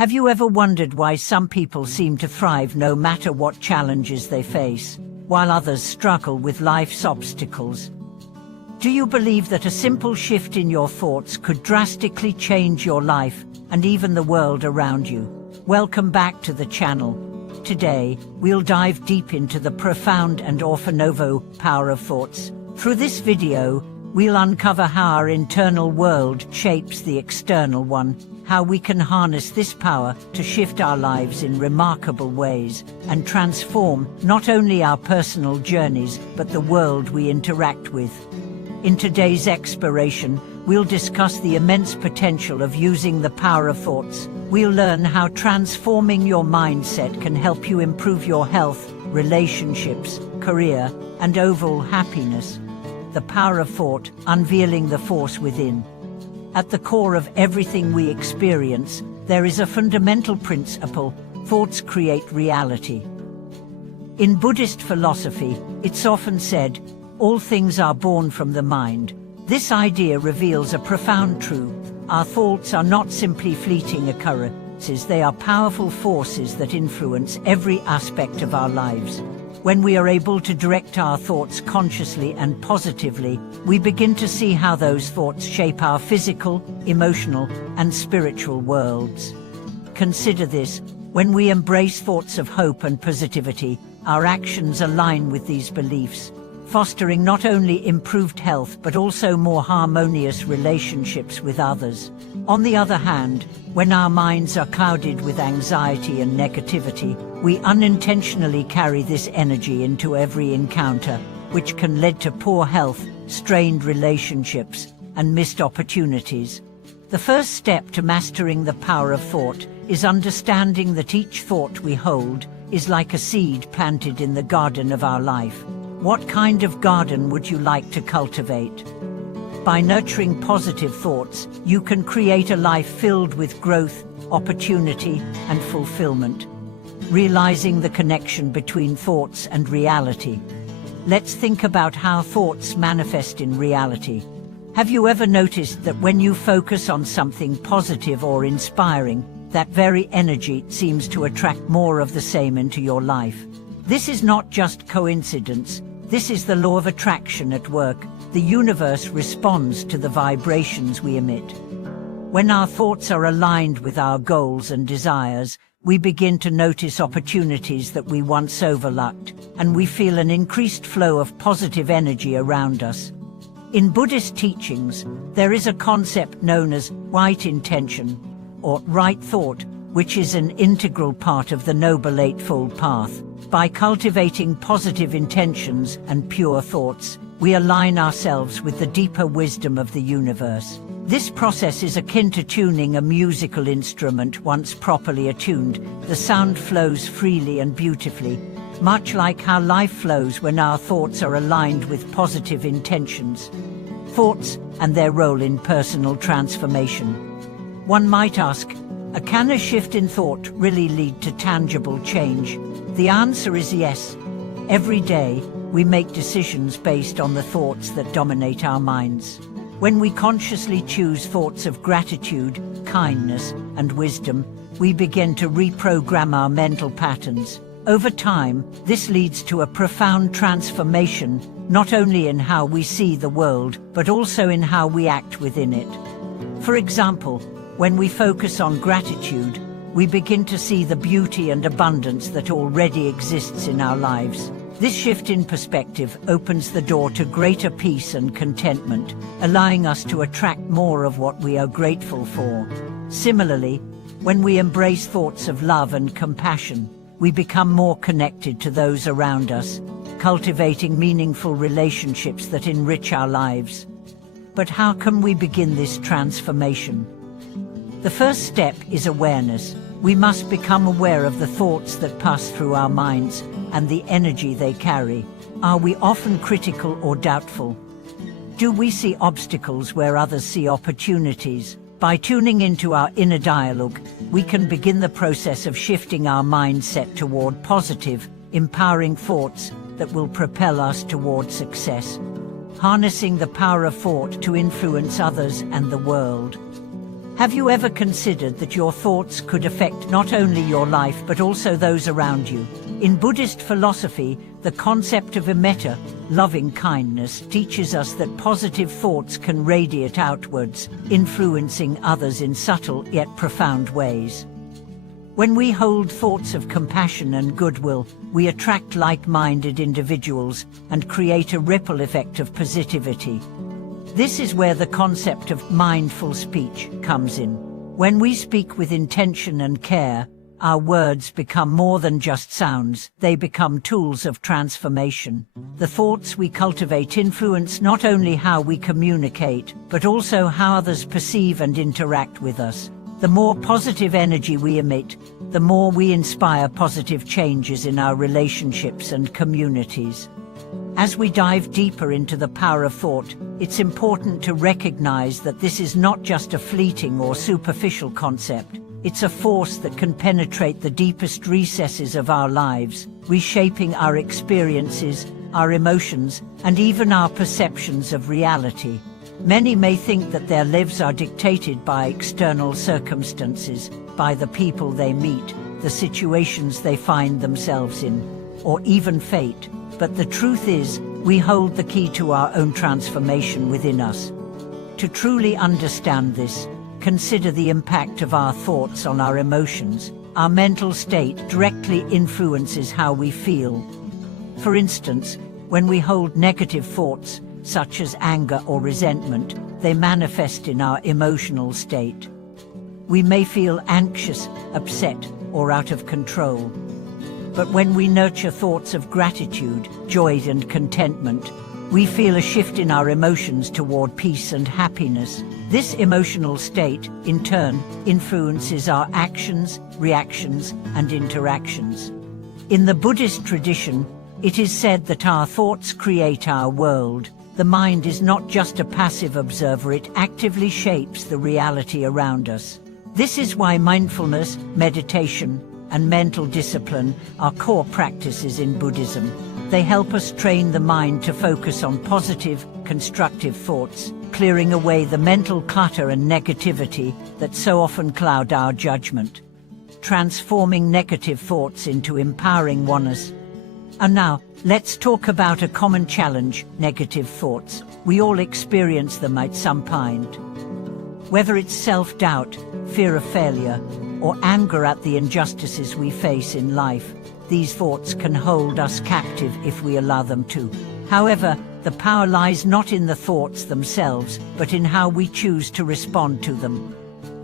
Have you ever wondered why some people seem to thrive no matter what challenges they face, while others struggle with life's obstacles? Do you believe that a simple shift in your thoughts could drastically change your life and even the world around you? Welcome back to the channel. Today, we'll dive deep into the profound and orfanovo power of thoughts. Through this video, we'll uncover how our internal world shapes the external one, how we can harness this power to shift our lives in remarkable ways and transform not only our personal journeys but the world we interact with. In today's exploration, we'll discuss the immense potential of using the power of thoughts. We'll learn how transforming your mindset can help you improve your health, relationships, career, and overall happiness. The power of thought, unveiling the force within. At the core of everything we experience, there is a fundamental principle: thoughts create reality. In Buddhist philosophy, it's often said, all things are born from the mind. This idea reveals a profound truth. Our thoughts are not simply fleeting occurrences, they are powerful forces that influence every aspect of our lives. When we are able to direct our thoughts consciously and positively, we begin to see how those thoughts shape our physical, emotional, and spiritual worlds. Consider this: when we embrace thoughts of hope and positivity, our actions align with these beliefs, fostering not only improved health but also more harmonious relationships with others. On the other hand, when our minds are clouded with anxiety and negativity, we unintentionally carry this energy into every encounter, which can lead to poor health, strained relationships, and missed opportunities. The first step to mastering the power of thought is understanding that each thought we hold is like a seed planted in the garden of our life. What kind of garden would you like to cultivate? By nurturing positive thoughts, you can create a life filled with growth, opportunity, and fulfillment. Realizing the connection between thoughts and reality. Let's think about how thoughts manifest in reality. Have you ever noticed that when you focus on something positive or inspiring, that very energy seems to attract more of the same into your life? This is not just coincidence. This is the law of attraction at work. The universe responds to the vibrations we emit. When our thoughts are aligned with our goals and desires, we begin to notice opportunities that we once overlooked, and we feel an increased flow of positive energy around us. In Buddhist teachings, there is a concept known as right intention, or right thought, which is an integral part of the Noble Eightfold Path. By cultivating positive intentions and pure thoughts, we align ourselves with the deeper wisdom of the universe. This process is akin to tuning a musical instrument. Once properly attuned, the sound flows freely and beautifully, much like how life flows when our thoughts are aligned with positive intentions. Thoughts and their role in personal transformation. One might ask, can a shift in thought really lead to tangible change? The answer is yes. Every day, we make decisions based on the thoughts that dominate our minds. When we consciously choose thoughts of gratitude, kindness, and wisdom, we begin to reprogram our mental patterns. Over time, this leads to a profound transformation, not only in how we see the world, but also in how we act within it. For example, when we focus on gratitude, we begin to see the beauty and abundance that already exists in our lives. This shift in perspective opens the door to greater peace and contentment, allowing us to attract more of what we are grateful for. Similarly, when we embrace thoughts of love and compassion, we become more connected to those around us, cultivating meaningful relationships that enrich our lives. But how can we begin this transformation? The first step is awareness. We must become aware of the thoughts that pass through our minds and the energy they carry. Are we often critical or doubtful? Do we see obstacles where others see opportunities? By tuning into our inner dialogue, we can begin the process of shifting our mindset toward positive, empowering thoughts that will propel us toward success. Harnessing the power of thought to influence others and the world. Have you ever considered that your thoughts could affect not only your life but also those around you? In Buddhist philosophy, the concept of vimutta, loving kindness, teaches us that positive thoughts can radiate outwards, influencing others in subtle yet profound ways. When we hold thoughts of compassion and goodwill, we attract like-minded individuals and create a ripple effect of positivity. This is where the concept of mindful speech comes in. When we speak with intention and care, our words become more than just sounds, they become tools of transformation. The thoughts we cultivate influence not only how we communicate, but also how others perceive and interact with us. The more positive energy we emit, the more we inspire positive changes in our relationships and communities. As we dive deeper into the power of thought, it's important to recognize that this is not just a fleeting or superficial concept. It's a force that can penetrate the deepest recesses of our lives, reshaping our experiences, our emotions, and even our perceptions of reality. Many may think that their lives are dictated by external circumstances, by the people they meet, the situations they find themselves in, or even fate. But the truth is, we hold the key to our own transformation within us. To truly understand this, consider the impact of our thoughts on our emotions. Our mental state directly influences how we feel. For instance, when we hold negative thoughts, such as anger or resentment, they manifest in our emotional state. We may feel anxious, upset, or out of control. But when we nurture thoughts of gratitude, joy, and contentment, we feel a shift in our emotions toward peace and happiness. This emotional state, in turn, influences our actions, reactions, and interactions. In the Buddhist tradition, it is said that our thoughts create our world. The mind is not just a passive observer, it actively shapes the reality around us. This is why mindfulness, meditation, and mental discipline are core practices in Buddhism. They help us train the mind to focus on positive, constructive thoughts, clearing away the mental clutter and negativity that so often cloud our judgment, transforming negative thoughts into empowering ones. And now, let's talk about a common challenge: negative thoughts. We all experience them at some point. Whether it's self-doubt, fear of failure, or anger at the injustices we face in life, these thoughts can hold us captive if we allow them to. However, the power lies not in the thoughts themselves, but in how we choose to respond to them.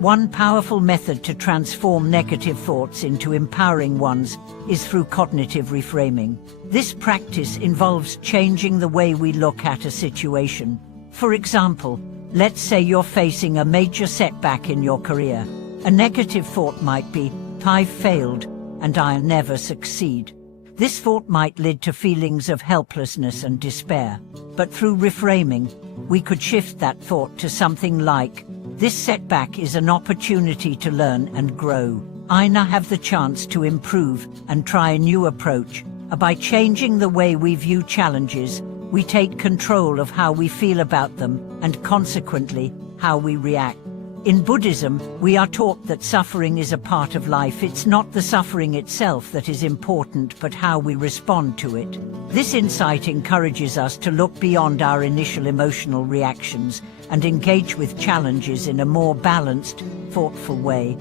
One powerful method to transform negative thoughts into empowering ones is through cognitive reframing. This practice involves changing the way we look at a situation. For example, let's say you're facing a major setback in your career. A negative thought might be, "I've failed, and I'll never succeed." This thought might lead to feelings of helplessness and despair. But through reframing, we could shift that thought to something like, "This setback is an opportunity to learn and grow. I now have the chance to improve and try a new approach." By changing the way we view challenges, we take control of how we feel about them and consequently, how we react. In Buddhism, we are taught that suffering is a part of life. It's not the suffering itself that is important, but how we respond to it. This insight encourages us to look beyond our initial emotional reactions and engage with challenges in a more balanced, thoughtful way.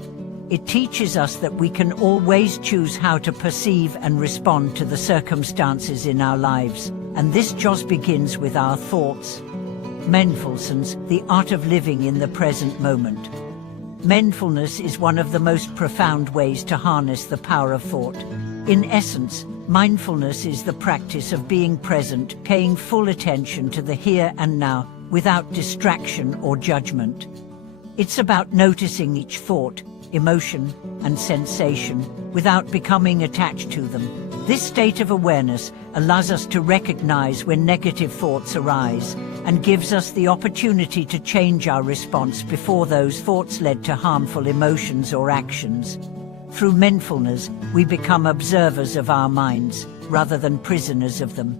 It teaches us that we can always choose how to perceive and respond to the circumstances in our lives, and this just begins with our thoughts. Mindfulness, the art of living in the present moment. Mindfulness is one of the most profound ways to harness the power of thought. In essence, mindfulness is the practice of being present, paying full attention to the here and now, without distraction or judgment. It's about noticing each thought, emotion, and sensation, without becoming attached to them. This state of awareness allows us to recognize when negative thoughts arise and gives us the opportunity to change our response before those thoughts led to harmful emotions or actions. Through mindfulness, we become observers of our minds, rather than prisoners of them.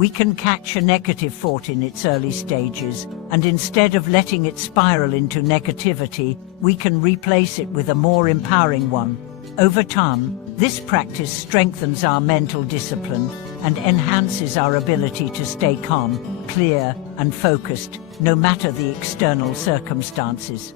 We can catch a negative thought in its early stages, and instead of letting it spiral into negativity, we can replace it with a more empowering one. Over time, this practice strengthens our mental discipline and enhances our ability to stay calm, clear, and focused, no matter the external circumstances.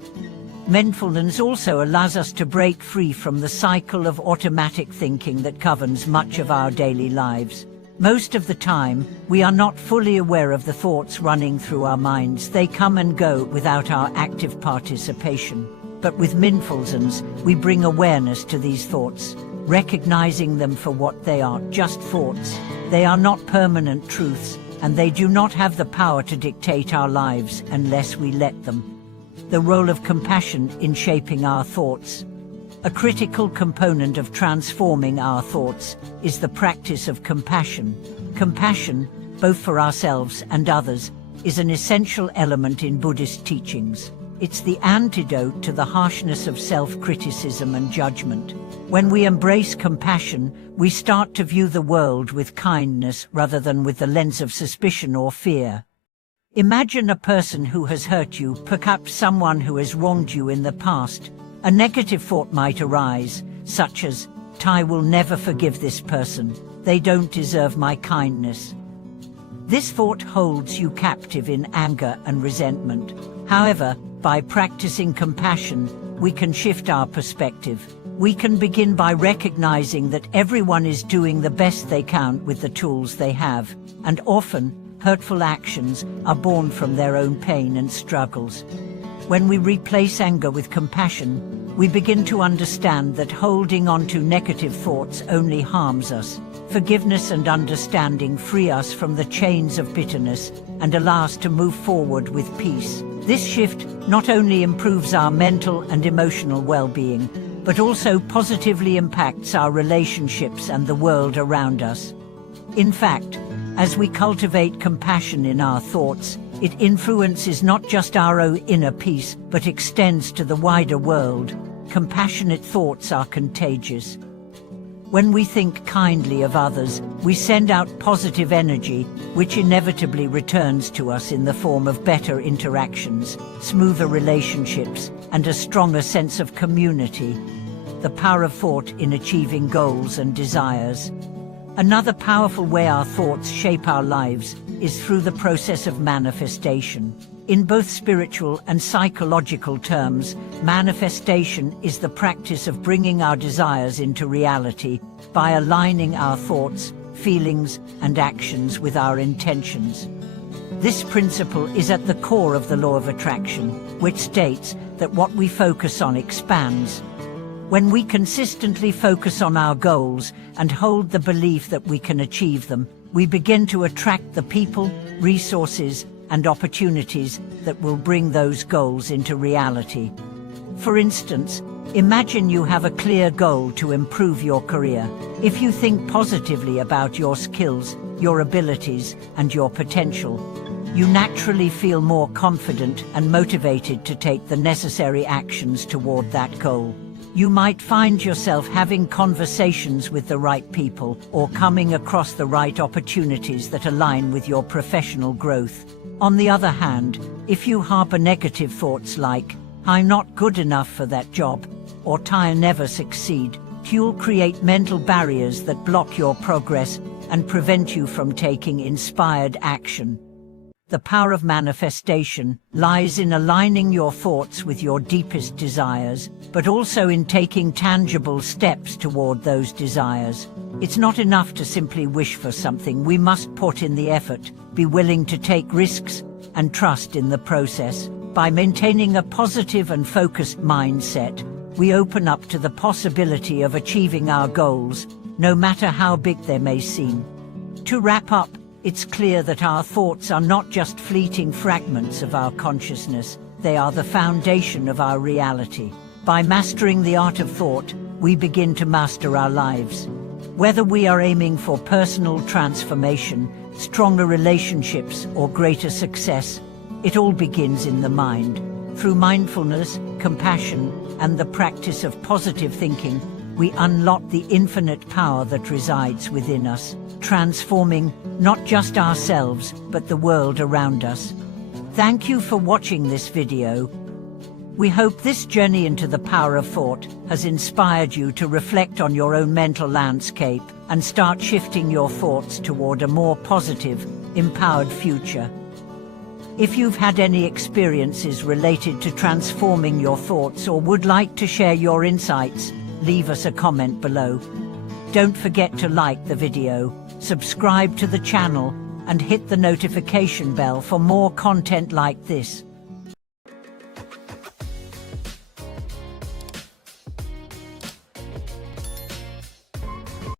Mindfulness also allows us to break free from the cycle of automatic thinking that governs much of our daily lives. Most of the time, we are not fully aware of the thoughts running through our minds. They come and go without our active participation. But with mindfulness, we bring awareness to these thoughts, recognizing them for what they are, just thoughts. They are not permanent truths, and they do not have the power to dictate our lives unless we let them. The role of compassion in shaping our thoughts. A critical component of transforming our thoughts is the practice of compassion. Compassion, both for ourselves and others, is an essential element in Buddhist teachings. It's the antidote to the harshness of self-criticism and judgment. When we embrace compassion, we start to view the world with kindness rather than with the lens of suspicion or fear. Imagine a person who has hurt you, perhaps someone who has wronged you in the past. A negative thought might arise, such as, "I will never forgive this person. They don't deserve my kindness." This thought holds you captive in anger and resentment. However, by practicing compassion, we can shift our perspective. We can begin by recognizing that everyone is doing the best they can with the tools they have, and often, hurtful actions are born from their own pain and struggles. When we replace anger with compassion, we begin to understand that holding on to negative thoughts only harms us. Forgiveness and understanding free us from the chains of bitterness and allow us to move forward with peace. This shift not only improves our mental and emotional well-being, but also positively impacts our relationships and the world around us. In fact, as we cultivate compassion in our thoughts, it influences not just our own inner peace, but extends to the wider world. Compassionate thoughts are contagious. When we think kindly of others, we send out positive energy, which inevitably returns to us in the form of better interactions, smoother relationships, and a stronger sense of community. The power of thought in achieving goals and desires. Another powerful way our thoughts shape our lives is through the process of manifestation. In both spiritual and psychological terms, manifestation is the practice of bringing our desires into reality by aligning our thoughts, feelings, and actions with our intentions. This principle is at the core of the law of attraction, which states that what we focus on expands. When we consistently focus on our goals and hold the belief that we can achieve them, we begin to attract the people, resources, and opportunities that will bring those goals into reality. For instance, imagine you have a clear goal to improve your career. If you think positively about your skills, your abilities, and your potential, you naturally feel more confident and motivated to take the necessary actions toward that goal. You might find yourself having conversations with the right people or coming across the right opportunities that align with your professional growth. On the other hand, if you harbor negative thoughts like, "I'm not good enough for that job," or "I'll never succeed," you'll create mental barriers that block your progress and prevent you from taking inspired action. The power of manifestation lies in aligning your thoughts with your deepest desires, but also in taking tangible steps toward those desires. It's not enough to simply wish for something. We must put in the effort, be willing to take risks, and trust in the process. By maintaining a positive and focused mindset, we open up to the possibility of achieving our goals, no matter how big they may seem. To wrap up, it's clear that our thoughts are not just fleeting fragments of our consciousness, they are the foundation of our reality. By mastering the art of thought, we begin to master our lives. Whether we are aiming for personal transformation, stronger relationships, or greater success, it all begins in the mind. Through mindfulness, compassion, and the practice of positive thinking, we unlock the infinite power that resides within us, transforming not just ourselves, but the world around us. Thank you for watching this video. We hope this journey into the power of thought has inspired you to reflect on your own mental landscape and start shifting your thoughts toward a more positive, empowered future. If you've had any experiences related to transforming your thoughts or would like to share your insights, leave us a comment below. Don't forget to like the video, subscribe to the channel, and hit the notification bell for more content like this.